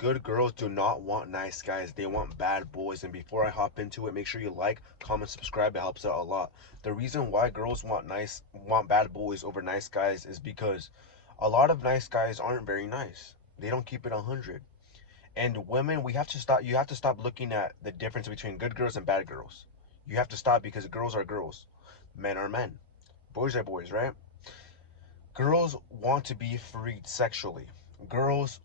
good girls do not want nice guys. They want bad boys. And before I hop into it, make sure you like, comment, subscribe. It helps out a lot. The reason why girls want bad boys over nice guys is because a lot of nice guys aren't very nice. They don't keep it 100. And women, we have to stop. You have to stop looking at the difference between good girls and bad girls. You have to stop because girls are girls, men are men, boys are boys, right? Girls want to be freed sexually. Girls,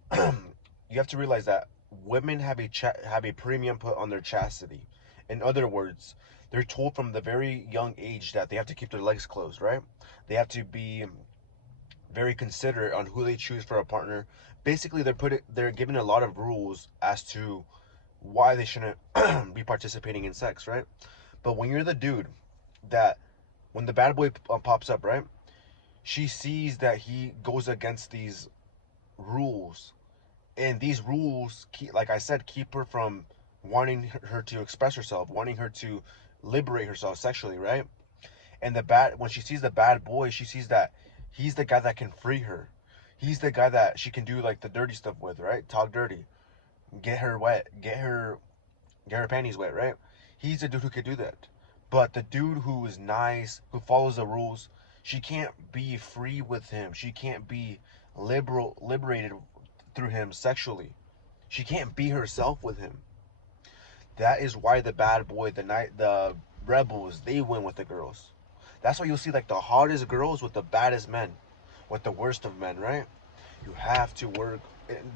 you have to realize that women have a premium put on their chastity. In other words, they're told from the very young age that they have to keep their legs closed, right? They have to be very considerate on who they choose for a partner. Basically, they're given a lot of rules as to why they shouldn't be participating in sex, right? But when you're the dude that when the bad boy pops up, right? She sees that he goes against these rules, and these rules like I said, keep her from wanting her to express herself, wanting her to liberate herself sexually, right? And the bad when she sees the bad boy, she sees that he's the guy that can free her. He's the guy that she can do like the dirty stuff with, right? Talk dirty, get her wet, get her panties wet, right? He's the dude who could do that. But the dude who is nice, who follows the rules, she can't be free with him. She can't be liberated through him sexually. She can't be herself with him. That is why the bad boy, the rebels, they win with the girls. That's why you'll see like the hottest girls with the baddest men, with the worst of men, right? You have to work.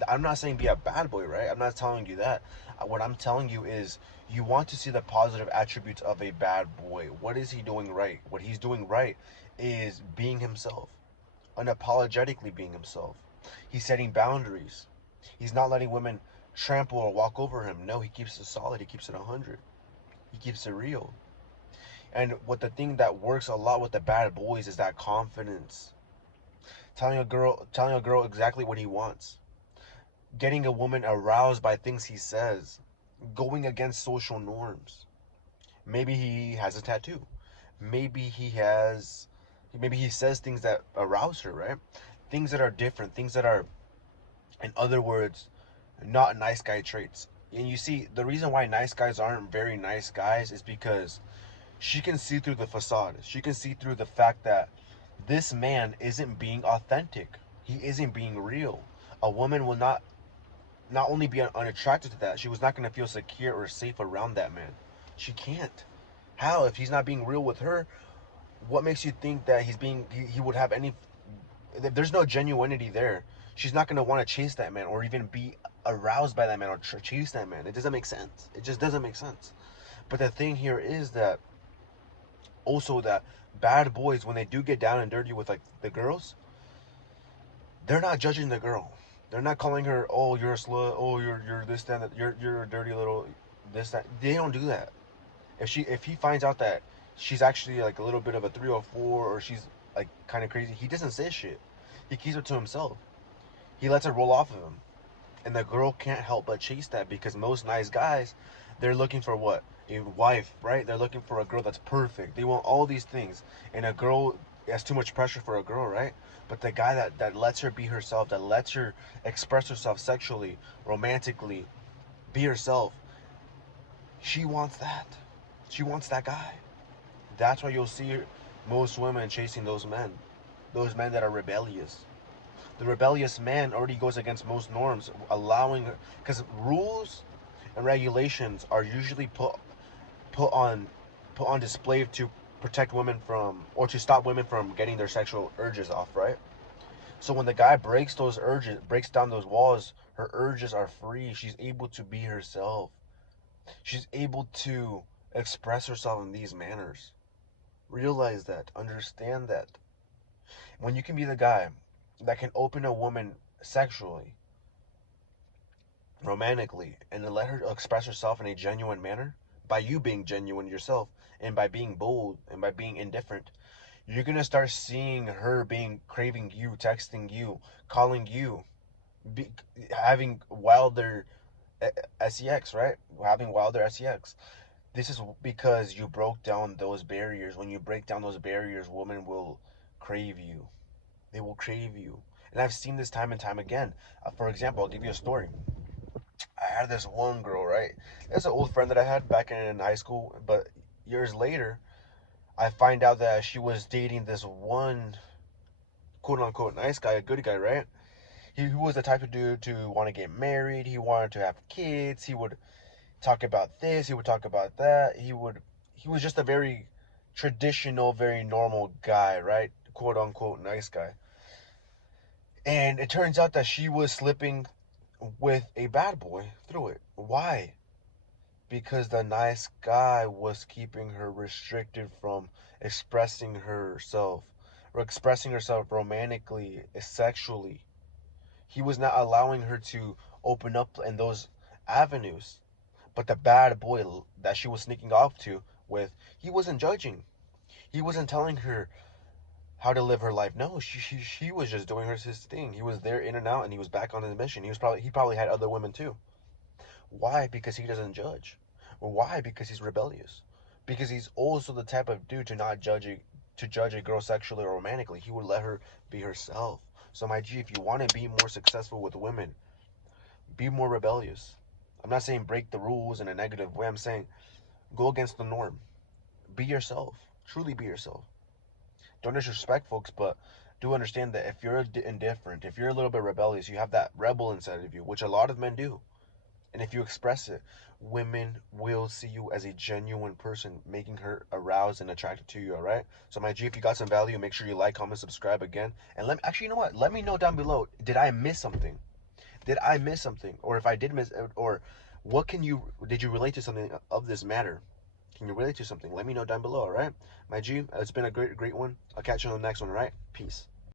I'm not saying be a bad boy, right? I'm not telling you that. What I'm telling you is you want to see the positive attributes of a bad boy. What is he doing right? What he's doing right is being himself, unapologetically being himself. He's setting boundaries. He's not letting women trample or walk over him. No, he keeps it solid. He keeps it 100. He keeps it real. And what the thing that works a lot with the bad boys is that confidence. Telling a girl exactly what he wants, getting a woman aroused by things he says, going against social norms. Maybe he has a tattoo. Maybe he says things that arouse her, right? Things that are different, things that are, in other words, not nice guy traits. And you see, the reason why nice guys aren't very nice guys is because she can see through the facade. She can see through the fact that this man isn't being authentic. He isn't being real. A woman will not only be unattracted to that, she was not going to feel secure or safe around that man. She can't. How? If he's not being real with her, what makes you think that he would have any? If there's no genuinity there, she's not going to want to chase that man or even be aroused by that man or chase that man. It doesn't make sense. It just doesn't make sense. But the thing here is that also that bad boys, when they do get down and dirty with like the girls, they're not judging the girl. They're not calling her, oh, you're a slut, oh, you're this, that, you're a dirty little this, that. They don't do that. If he finds out that she's actually like a little bit of a 304 or she's like kind of crazy, he doesn't say shit. He keeps it to himself. He lets it roll off of him. And the girl can't help but chase that because most nice guys, they're looking for what? A wife, right? They're looking for a girl that's perfect. They want all these things. And a girl, that's too much pressure for a girl, right? But the guy that lets her be herself, that lets her express herself sexually, romantically, be herself, she wants that. She wants that guy. That's why you'll see most women chasing those men that are rebellious. The rebellious man already goes against most norms, allowing because rules and regulations are usually put on put on display to protect women from or to stop women from getting their sexual urges off, right? So when the guy breaks down those walls, her urges are free. She's able to be herself. She's able to express herself in these manners. Realize that, understand that. When you can be the guy that can open a woman sexually, romantically, and to let her express herself in a genuine manner, by you being genuine yourself, and by being bold, and by being indifferent, you're gonna start seeing her being craving you, texting you, calling you, be, having wilder sex, right? Having wilder sex. This is because you broke down those barriers. When you break down those barriers, women will crave you. They will crave you. And I've seen this time and time again. For example, I'll give you a story. had this one girl, right? There's an old friend that I had back in high school, but years later, I find out that she was dating this one quote unquote nice guy, a good guy, right? He was the type of dude to want to get married. He wanted to have kids. He would talk about this. He would talk about that. He was just a very traditional, very normal guy, right? Quote unquote nice guy. And it turns out that she was slipping with a bad boy through it. Why? Because the nice guy was keeping her restricted from expressing herself or expressing herself romantically, sexually. He was not allowing her to open up in those avenues. But the bad boy that she was sneaking off to with, he wasn't judging. He wasn't telling her how to live her life. No, she was just doing his thing. He was there in and out, and he was back on his mission. He probably had other women too. Why? Because he doesn't judge. Why? Because he's rebellious. Because he's also the type of dude to not judge a girl sexually or romantically. He would let her be herself. So my G, if you want to be more successful with women, be more rebellious. I'm not saying break the rules in a negative way. I'm saying go against the norm. Be yourself. Truly be yourself. Don't disrespect folks, but do understand that if you're indifferent, if you're a little bit rebellious, you have that rebel inside of you, which a lot of men do. And if you express it, women will see you as a genuine person, making her aroused and attracted to you, all right? So, my G, if you got some value, make sure you like, comment, subscribe again. And actually, you know what? Let me know down below. Did I miss something? Did I miss something? Or if I did miss, or did you relate to something of this matter? Can you relate to something? Let me know down below, all right? My G, it's been a great one. I'll catch you on the next one, all right? Peace.